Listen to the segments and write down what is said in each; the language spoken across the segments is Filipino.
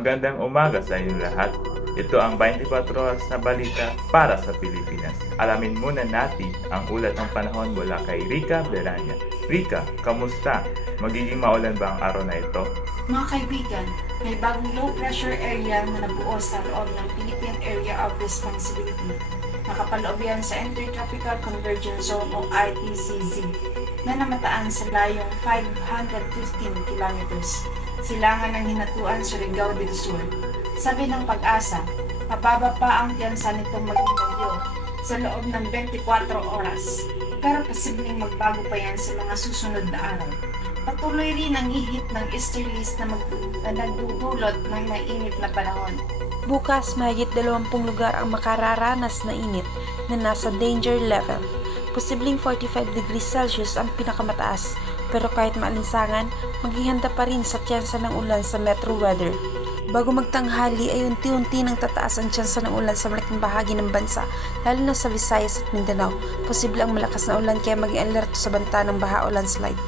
Magandang umaga sa inyong lahat. Ito ang 24 oras na balita para sa Pilipinas. Alamin muna natin ang ulat ng panahon mula kay Rica Berania. Rica, kamusta? Magiging maulan ba ang araw na ito? Mga kaibigan, may bagong low pressure area na nabuo sa loob ng Philippine Area of Responsibility. Nakapaloob yan sa Intertropical Convergence Zone o ITCZ na namataan sa layong 515 kilometers. Silangan ng hinatuan sa Surigao del Sur. Sabi ng Pag-asa, mababa pa ang tiyansa nitong maging bagyo sa loob ng 24 oras. Pero posibleng magbago pa yan sa mga susunod na araw. Patuloy rin ang ihip ng easterlies na nagdudulot ng mainit na panahon. Bukas, mahigit 20 lugar ang makararanas na init na nasa danger level. Posibleng 45 degrees Celsius ang pinakamataas, pero kahit maalinsangan, maging handa pa rin sa tiyansa ng ulan sa metro weather. Bago magtanghali ay unti-unti nang tataas ang tiyansa ng ulan sa malaking bahagi ng bansa, lalo na sa Visayas at Mindanao. Posible ang malakas na ulan kaya maging alerto sa banta ng baha o landslide.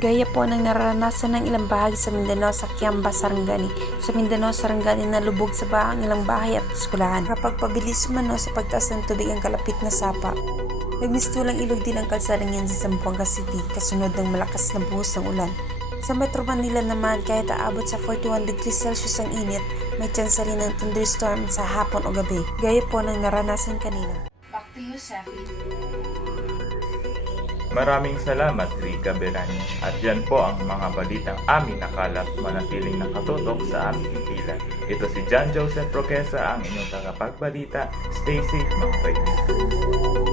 Gaya po ng nararanasan ng ilang bahagi sa Mindanao sa Kiamba, Sarangani. Sa Mindanao, Sarangani na lubog sa baha ang ilang bahay at eskulahan. Kapag pabilis umano sa pagtaas ng tubig ang kalapit na sapa. Nagmistulang ilog din ang kalsadang yan sa Zamboanga City kasunod ng malakas na buhos ng ulan. Sa Metro Manila naman, kahit aabot sa 41 degrees Celsius ang init, may tsansa rin ng thunderstorm sa hapon o gabi. Gaya po ng naranasan kanina. Back to you, Sefi. Maraming salamat, Rica Berania. At yan po ang mga balitang aming nakalap, manatiling nakatutok sa aming himpilan. Ito si John Joseph Roquesa, ang inyong tagapagbalita. Stay safe, mga kaibigan.